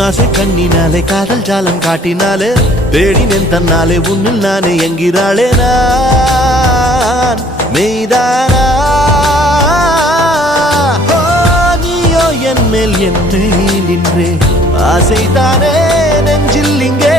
உன்னாசை கண்ணினாலே காதல் ஜாலம் காட்டினாலே தேடினேன் தன்னாலே உன்னில் நானே என்கிறாளே நான் மெய்தானா என் மேல் என்னை நின்றே ஆசைதானே நெஞ்சில் இங்கே